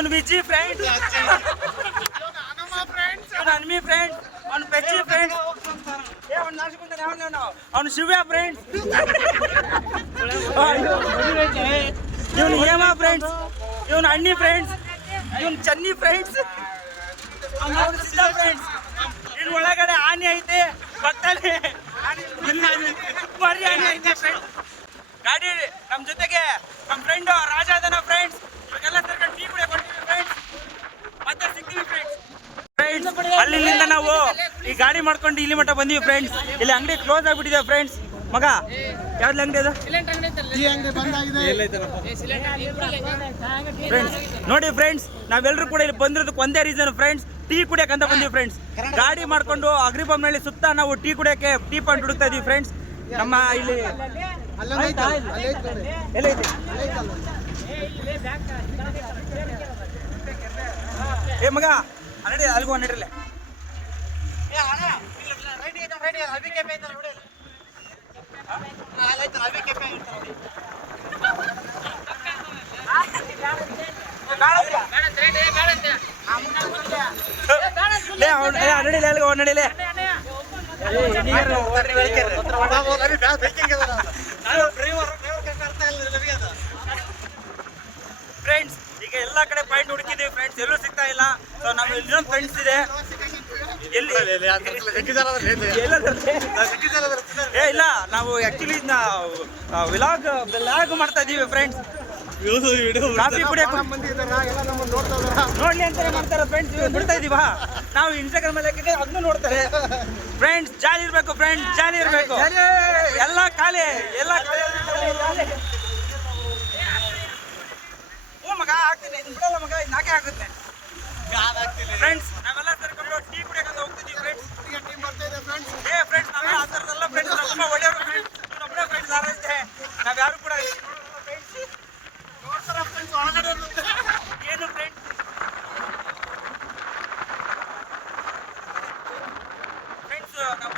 ಇವನು ವಿಜಿ ಫ್ರೆಂಡ್, ಇವನು ಅನ್ಮಿ ಫ್ರೆಂಡ್, ಅವನು ಪೆಚ್ಚಿ ಫ್ರೆಂಡ್, ಅವನು ಶಿವ್ಯ ಫ್ರೆಂಡ್ಸ್, ಇವನು ಹೇಮ ಫ್ರೆಂಡ್ಸ್, ಇವನು ಅಣ್ಣಿ ಫ್ರೆಂಡ್ಸ್, ಇವನು ಚನ್ನಿ ಫ್ರೆಂಡ್ಸ್, ಅವನು ಸಿದ್ಧ ಫ್ರೆಂಡ್ಸ್. ಇನ್ನು ಒಳಗಡೆ ಆನೆ ಐತೆ, ಪಕ್ಕದಲ್ಲಿ ಮರಿ ಆನೆ ಐತೆ ಫ್ರೆಂಡ್ಸ್. ಗಾಡಿ ನಮ್ಮ ಜೊತೆಗೆ ನಮ್ಮ ಫ್ರೆಂಡು ರಾಜಾದನ ಫ್ರೆಂಡ್ಸ್. ಇವಾಗೆಲ್ಲ ಸೇರ್ಕೊಂಡು ಟೀ ಕುಡಿಯೋ ಕೊಡ್ತೀವಿ ಫ್ರೆಂಡ್ಸ್. ಮತ್ತೆ ಸಿಗ್ತೀವಿ ಫ್ರೆಂಡ್ಸ್. ಅಲ್ಲಿಂದ ನಾವು ಈ ಗಾಡಿ ಮಾಡ್ಕೊಂಡು ಇಲ್ಲಿ ಮಟ್ಟ ಬಂದೀವಿ ಫ್ರೆಂಡ್ಸ್. ಇಲ್ಲಿ ಅಂಗಡಿ ಕ್ಲೋಸ್ ಆಗಿಬಿಟ್ಟಿದೆ ಫ್ರೆಂಡ್ಸ್. ಮಗ ಯಾವ್ದು ಅಂಗಡಿ ಅದು ಫ್ರೆಂಡ್ಸ್? ನೋಡಿ ಫ್ರೆಂಡ್ಸ್, ನಾವೆಲ್ಲರೂ ಕೂಡ ಇಲ್ಲಿ ಬಂದಿರೋದಕ್ಕೆ ಒಂದೇ ರೀಸನ್ ಫ್ರೆಂಡ್ಸ್, ಟೀ ಕುಡಿಯಕ್ಕೆ ಅಂತ ಬಂದೀವಿ ಫ್ರೆಂಡ್ಸ್. ಗಾಡಿ ಮಾಡ್ಕೊಂಡು ಅಗ್ರಿಬಾಂಬ್ನಲ್ಲಿ ಸುತ್ತ ನಾವು ಟೀ ಕುಡಿಯೋಕ್ಕೆ ಟೀ ಪಾಯಿಂಟ್ ಹುಡುಕ್ತಾ ಇದೀವಿ ಫ್ರೆಂಡ್ಸ್. ನಮ್ಮ ಇಲ್ಲಿ ಏ ಮಗ ನಡಿ, ಅಲ್ಗೋ ನಡಿರಲ್ಲ. ನಡಿಲೆ ಅಲ್ಗೋ ನಡಿಲೆ. ಫ್ರೆಂಡ್ಸ್ ಈಗ ಎಲ್ಲಾ ಕಡೆ ಪಾಯಿಂಟ್ ಹುಡುಕಿದೀವಿ ಫ್ರೆಂಡ್ಸ್, ಎಲ್ಲೂ ಸಿಗ್ತಾ ಇಲ್ಲ. ಸೊ ನಾವು ಇನ್ನೊಂದು ಫ್ರೆಂಡ್ಸ್ ಇದೆ ಎಲ್ಲಿ ಏ ಇಲ್ಲ, ನಾವು ಆಕ್ಚುಲಿ ವ್ಲಾಗ್ ಮಾಡ್ತಾ ಇದೀವಿ ಫ್ರೆಂಡ್ಸ್. ಕಾಫಿ ಕುಡಿಯಕ್ಕೆ ನೋಡ್ಲಿ ಅಂತಾನೆ ಮಾಡ್ತಾರೆ ಫ್ರೆಂಡ್ಸ್. ಬಿಡ್ತಾ ಇದೀವಾ ನಾವು ಇನ್ಸ್ಟಾಗ್ರಾಮ್ ಅಲ್ಲಿ ಹಾಕಿದ್ರೆ ಅದನ್ನು ನೋಡ್ತಾರೆ ಫ್ರೆಂಡ್ಸ್. ಜಾಲಿ ಇರ್ಬೇಕು ಫ್ರೆಂಡ್ಸ್, ಜಾಲಿ ಇರ್ಬೇಕು. ಎಲ್ಲ ಖಾಲಿ, ಎಲ್ಲ ಓ ಮಗ ಆಗ್ತೀನಿ, ಬಿಡಲ್ಲ ಮಗ, ಇದು ನಾಕೆ ಆಗುತ್ತೆ ಫ್ರೆಂಡ್ಸ್. ನಾವೆಲ್ಲ ಸೇರ್ಕೊಂಡು ಟೀ ಕುಡಿಯಕ್ಕೆ ಹೋಗ್ತಿದ್ದೀವಿ ಫ್ರೆಂಡ್ಸ್. ಏ ಫ್ರೆಂಡ್ಸ್, ನಾವೇ ಆ ಥರದಲ್ಲ ಫ್ರೆಂಡ್ಸ್, ನಾವು ತುಂಬ ಒಳ್ಳೆಯವರು ಫ್ರೆಂಡ್ಸ್. ನಮ್ಮನೆ ಫ್ರೆಂಡ್ಸ್ ಆರೈತೆ, ನಾವ್ಯಾರು ಕೂಡ ಏನು ಫ್ರೆಂಡ್ಸ್ ಫ್ರೆಂಡ್ಸ್ ನಾವು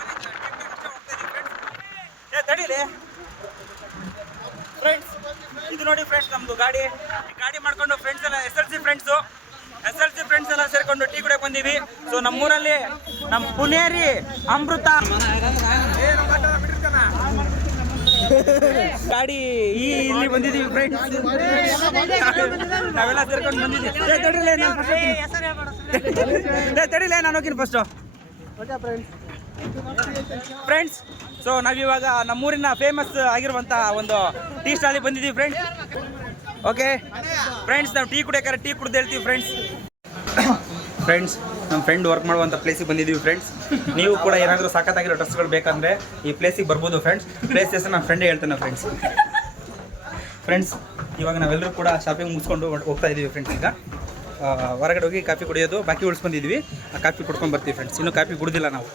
ಹೋಗ್ತಾ ಇದೀವಿ ಫ್ರೆಂಡ್ಸ್. ಏ ತಡೀಲಿ ಫ್ರೆಂಡ್ಸ್, ಇದು ನೋಡಿ ಫ್ರೆಂಡ್ಸ್ ನಮ್ದು ಗಾಡಿ. ಈ ಗಾಡಿ ಮಾಡ್ಕೊಂಡು ಫ್ರೆಂಡ್ಸ್ ಎಲ್ಲ ಎಸ್ ಎಲ್ ಸಿ ಫ್ರೆಂಡ್ಸ್ ಎಲ್ಲ ಸೇರ್ಕೊಂಡು ಟೀ ಕುಡಿಯಕ್ಕೆ ಬಂದೀವಿ. ಸೊ ನಮ್ಮೂರಲ್ಲಿ ನಮ್ಮ ಪುನೇರಿ ಅಮೃತ ಗಾಡಿ ಇಲ್ಲಿ ಬಂದಿದ್ದೀವಿ ಫ್ರೆಂಡ್ಸ್. ನಾವೆಲ್ಲ ಸೇರ್ಕೊಂಡು ಬಂದಿದ್ದೀವಿ. ತಡಿಲೇ ನಾನು ಹೋಗಿನಿ ಫಸ್ಟು ಫ್ರೆಂಡ್ಸ್. ಸೊ ನಾವಿವಾಗ ನಮ್ಮೂರಿನ ಫೇಮಸ್ ಆಗಿರುವಂಥ ಒಂದು ಟೀ ಸ್ಟಾಲಿಗೆ ಬಂದಿದ್ದೀವಿ ಫ್ರೆಂಡ್ಸ್. ಓಕೆ ಫ್ರೆಂಡ್ಸ್, ನಾವು ಟೀ ಕುಡಿಯೋಕೆ ಟೀ ಕುಡ್ದು ಹೇಳ್ತೀವಿ ಫ್ರೆಂಡ್ಸ್. ಫ್ರೆಂಡ್ಸ್, ನಮ್ಮ ಫ್ರೆಂಡ್ ವರ್ಕ್ ಮಾಡುವಂಥ ಪ್ಲೇಸಿಗೆ ಬಂದಿದ್ದೀವಿ ಫ್ರೆಂಡ್ಸ್. ನೀವು ಕೂಡ ಏನಾದರೂ ಸಖತ್ತಾಗಿರೋ ಡ್ರೆಸ್ಗಳು ಬೇಕಂದರೆ ಈ ಪ್ಲೇಸಿಗೆ ಬರ್ಬೋದು ಫ್ರೆಂಡ್ಸ್. ಪ್ಲೇಸ್ ಹೆಸರು ನಮ್ಮ ಫ್ರೆಂಡೇ ಹೇಳ್ತಾನೆ ಫ್ರೆಂಡ್ಸ್. ಇವಾಗ ನಾವೆಲ್ಲರೂ ಕೂಡ ಶಾಪಿಂಗ್ ಮುಗಿಸ್ಕೊಂಡು ಹೋಗ್ತಾ ಇದ್ದೀವಿ ಫ್ರೆಂಡ್ಸ್. ಈಗ ಹೊರಗಡೆ ಹೋಗಿ ಕಾಫಿ ಕುಡಿಯೋದು ಬಾಕಿ ಉಳಿಸ್ಕೊಂಡಿದ್ವಿ. ಆ ಕಾಫಿ ಕುಡ್ಕೊಂಡು ಬರ್ತೀವಿ ಫ್ರೆಂಡ್ಸ್. ಇನ್ನೂ ಕಾಫಿ ಕುಡಿದಿಲ್ಲ ನಾವು.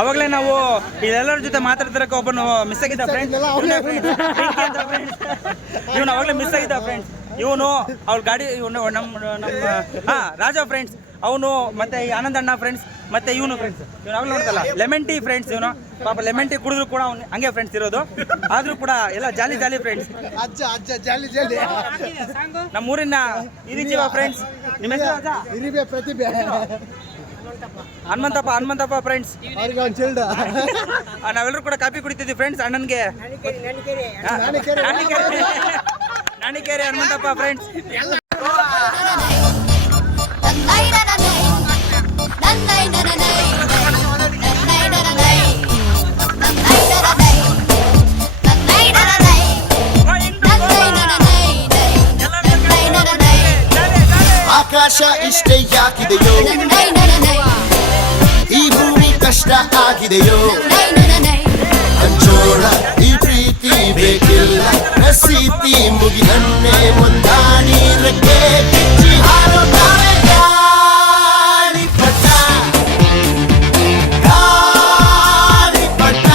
ಅವಾಗಲೇ ನಾವು ಇದೆಲ್ಲರ ಜೊತೆ ಮಾತಾಡ್ತಿರಕ್ಕೆ ಒಬ್ಬನು ಮಿಸ್ ಆಗಿದ್ದ ಫ್ರೆಂಡ್ಸ್. ಇವನು ಅವಾಗಲೇ ಮಿಸ್ ಆಗಿದ್ದ ಫ್ರೆಂಡ್ಸ್. ಇವನು ಅವ್ರ ಗಾಡಿ ರಾಜಾ ಫ್ರೆಂಡ್ಸ್, ಅವನು ಮತ್ತೆ ಈ ಆನಂದಣ್ಣ ಫ್ರೆಂಡ್ಸ್, ಮತ್ತೆ ಇವನು ಫ್ರೆಂಡ್ಸ್. ಇವನು ಅವಾಗ ನೋಡ್ತಲ್ಲ ಲೆಮನ್ ಟೀ ಫ್ರೆಂಡ್ಸ್. ಇವನು ಪಾಪ ಲೆಮನ್ ಟೀ ಕುಡಿದ್ರು ಕೂಡ ಅವ್ನು ಹಂಗೆ ಫ್ರೆಂಡ್ಸ್ ಇರೋದು. ಆದ್ರೂ ಕೂಡ ಎಲ್ಲ ಜಾಲಿ ಫ್ರೆಂಡ್ಸ್. ನಮ್ಮ ಊರಿನ ಹಿರಿಜೀವ ಫ್ರೆಂಡ್ಸ್. ನಿಮ್ಮ ಹೆಸರು ಪ್ರತಿಭೆ ಹನುಮಂತಪ್ಪ ಫ್ರೆಂಡ್ಸ್. ನಾವೆಲ್ಲರೂ ಕೂಡ ಕಾಫಿ ಕುಡಿತಿದ್ವಿ ಫ್ರೆಂಡ್ಸ್. ಅಣ್ಣನ್ಗೆ ನಾಣಿಕೇರಿ ಹನುಮಂತಪ್ಪ ಫ್ರೆಂಡ್ಸ್. ಆಕಾಶ ಇಷ್ಟೇ ಯಾಕಿದೆಯೋ ಈ ಭೂಮಿ ಕಷ್ಟ ಆಗಿದೆಯೋ ಹಂಚೋಳ ಈ ಪ್ರೀತಿ ಬೇಕಿಲ್ಲ ರಸೀತಿ ಮುಗಿದನ್ನೇ ಮುಂದಾಡಿ ರೆಕ್ಕೆ ಕಿಚ್ಚಿ ಹಾರುತ್ತಾರೆ ಗಾಳಿಪಟ ಗಾಳಿಪಟ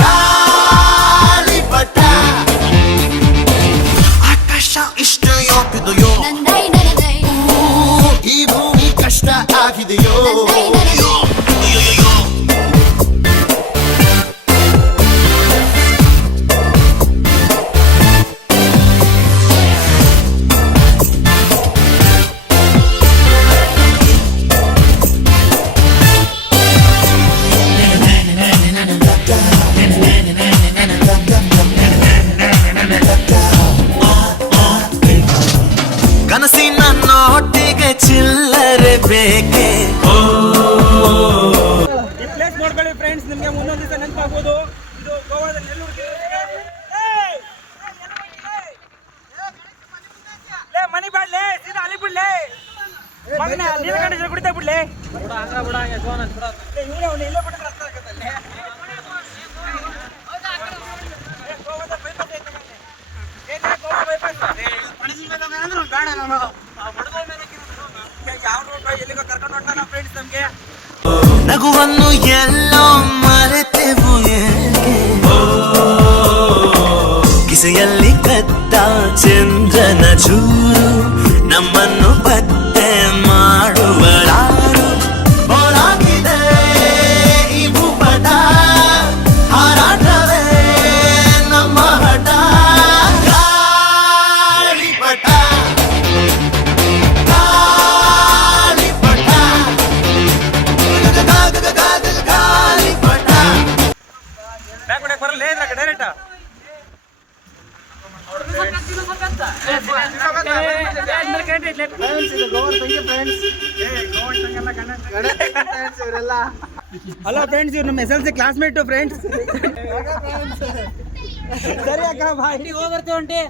ಗಾಳಿಪಟ ಆಕಾಶ ಇಷ್ಟ ಯಾಕಿದೆಯೋ ಈ ಭೂಮಿ ಕಷ್ಟ ಆಗಿದೆಯೋ ಕನಸಿನ ನೋಟಿಗೆ ಚಿಲ್ಲರೆ ಬೇಕೆ ಈ ಪ್ಲೇಸ್ ನೋಡ್ಕೊಳ್ಳಿ ಫ್ರೆಂಡ್ಸ್, ನಿಮಗೆ ಮುಂದೊಂದು ದಿವಸ ನೆನಪಾಗ್ಬೋದು. ಇದು ಗೋವಾದ ನೆಲ್ಲೂರು ಮನಿ ಬಾಡ್ಲೆ ಸೀದಾ ಅಲ್ಲಿ ಬಿಡ್ಲೆ ಮಗನ ನೀಲಕಂಠ ಕುಡಿತಾ ಬಿಡ್ಲೆ ಇವನೇ ಅವನು ಇಲ್ಲೇ ಬಿಟ್ಟು ರಸ್ತೆ ಆಗತ್ತಲ್ಲೇ ಗೋವಾದ ಬೈಪಾಸ್ ಐತೆ ಮಗನೇ. ಏನೇ ಗೋವಾ ಬೈಪಾಸ್ ಯಾವ ರೋಡ್ ಎಲ್ಲಿಗೋ ಕರ್ಕೊಂಡು ಹೊಂಟಾನ ಫ್ರೆಂಡ್ಸ್ ನಮ್ಗೆ. ನಗುವನ್ನು ಎಲ್ಲೋ ಮರೆತೆವು ಏಕೆ ಕಿಸೆಯಲ್ಲಿ ಕತ್ತ ಚಂದ್ರನ ಚೂರು ನಮ್ಮನ್ನು ಪತ್ತೆ ಮಾಡುವಳಾರು ಹೋರಾಗಿದೆ ಈ ಭೂಪಟ ಹಾರಾಟವೇ ನಮ್ಮ ಹಠ ಗಾಳಿಪಟ ಗಾಳಿಪಟ ಗಾಳಿಪಟ ಬ್ಯಾಕ್ ಹೊಡಕ್ ಬರಲ್ಲ ಇದ್ರಾಗ ಡೈರೆಕ್ಟ್ ಅಲ್ಲ ಫ್ರೆಂಡ್ಸ್, ಇವ್ರು ನಮ್ಮ SLC ಕ್ಲಾಸ್ಮೇಟ್ ಫ್ರೆಂಡ್ಸ್. ಸರಿ ಅಕ್ಕ ಬಾಯ್ ಹೋಗ್ಬರ್ತೀವಿ ಹೊಂಟಿ.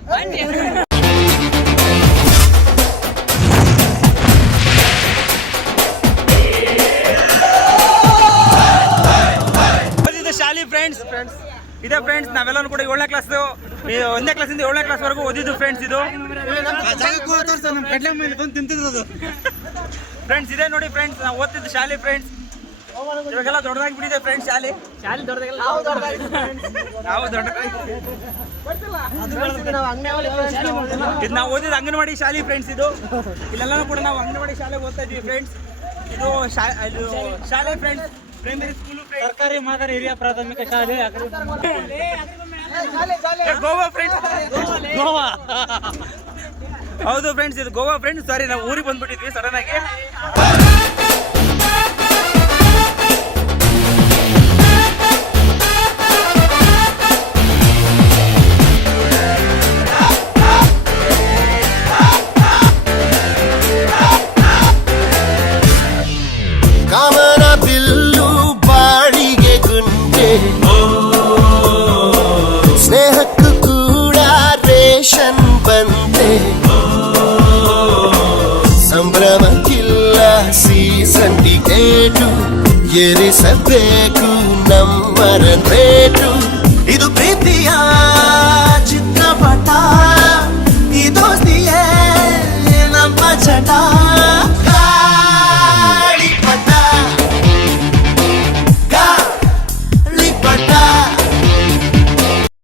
ಶಾಲಿ ಫ್ರೆಂಡ್ಸ್ ಇದೆ ಫ್ರೆಂಡ್ಸ್, ನಾವೆಲ್ಲರೂ ಕೂಡ 7ನೇ ಕ್ಲಾಸ್ 1ನೇ ಕ್ಲಾಸಿಂದ 7ನೇ ಕ್ಲಾಸ್ ವರೆಗೂ ಓದಿದ್ದು ಫ್ರೆಂಡ್ಸ್. ಇದು ಫ್ರೆಂಡ್ಸ್ ಇದೆ ನೋಡಿ ಫ್ರೆಂಡ್ಸ್, ನಾವು ಓದ್ತಿದ್ದು ಶಾಲೆ ಫ್ರೆಂಡ್ಸ್. ಇವಾಗೆಲ್ಲ ದೊಡ್ಡದಾಗಿ ಬಿಟ್ಟಿದೆ ಫ್ರೆಂಡ್ಸ್ ಶಾಲೆ ನಾವು ಇದು ನಾವು ಓದಿದ್ದು ಅಂಗನವಾಡಿ ಶಾಲೆ ಫ್ರೆಂಡ್ಸ್. ಇದು ಇಲ್ಲೆಲ್ಲರೂ ಕೂಡ ನಾವು ಅಂಗನವಾಡಿ ಶಾಲೆಗೆ ಓದ್ತಾ ಇದ್ವಿ ಫ್ರೆಂಡ್ಸ್. ಇದು ಶಾಲೆ ಫ್ರೆಂಡ್ಸ್, ಪ್ರೈಮರಿ ಸ್ಕೂಲು, ಸರ್ಕಾರಿ ಮಾದರಿ ಹಿರಿಯ ಪ್ರಾಥಮಿಕ ಶಾಲೆ ಗೋವಾ ಫ್ರೆಂಡ್ಸ್. ಗೋವಾ ಹೌದು ಫ್ರೆಂಡ್ಸ್, ಇದು ಗೋವಾ ಫ್ರೆಂಡ್ಸ್. ಸಾರಿ, ನಾವು ಊರಿಗೆ ಬಂದ್ಬಿಟ್ಟಿದ್ವಿ ಸಡನ್ ಆಗಿ. ಕಾಮನ ಬಿಲ್ಲು ಬಾಳಿಗೆ ಗುಂಡೆ ಸ್ನೇಹಕ್ಕೂ ಕೂಡ ರೇಷನ್ ಬಂದೆ ಸಂಭ್ರಮಕ್ಕಿಲ್ಲ ಸೀಸನ್ ಟಿಕೇಟು ಏರಿಸಬೇಕು ನಮ್ಮರ ರೇಟು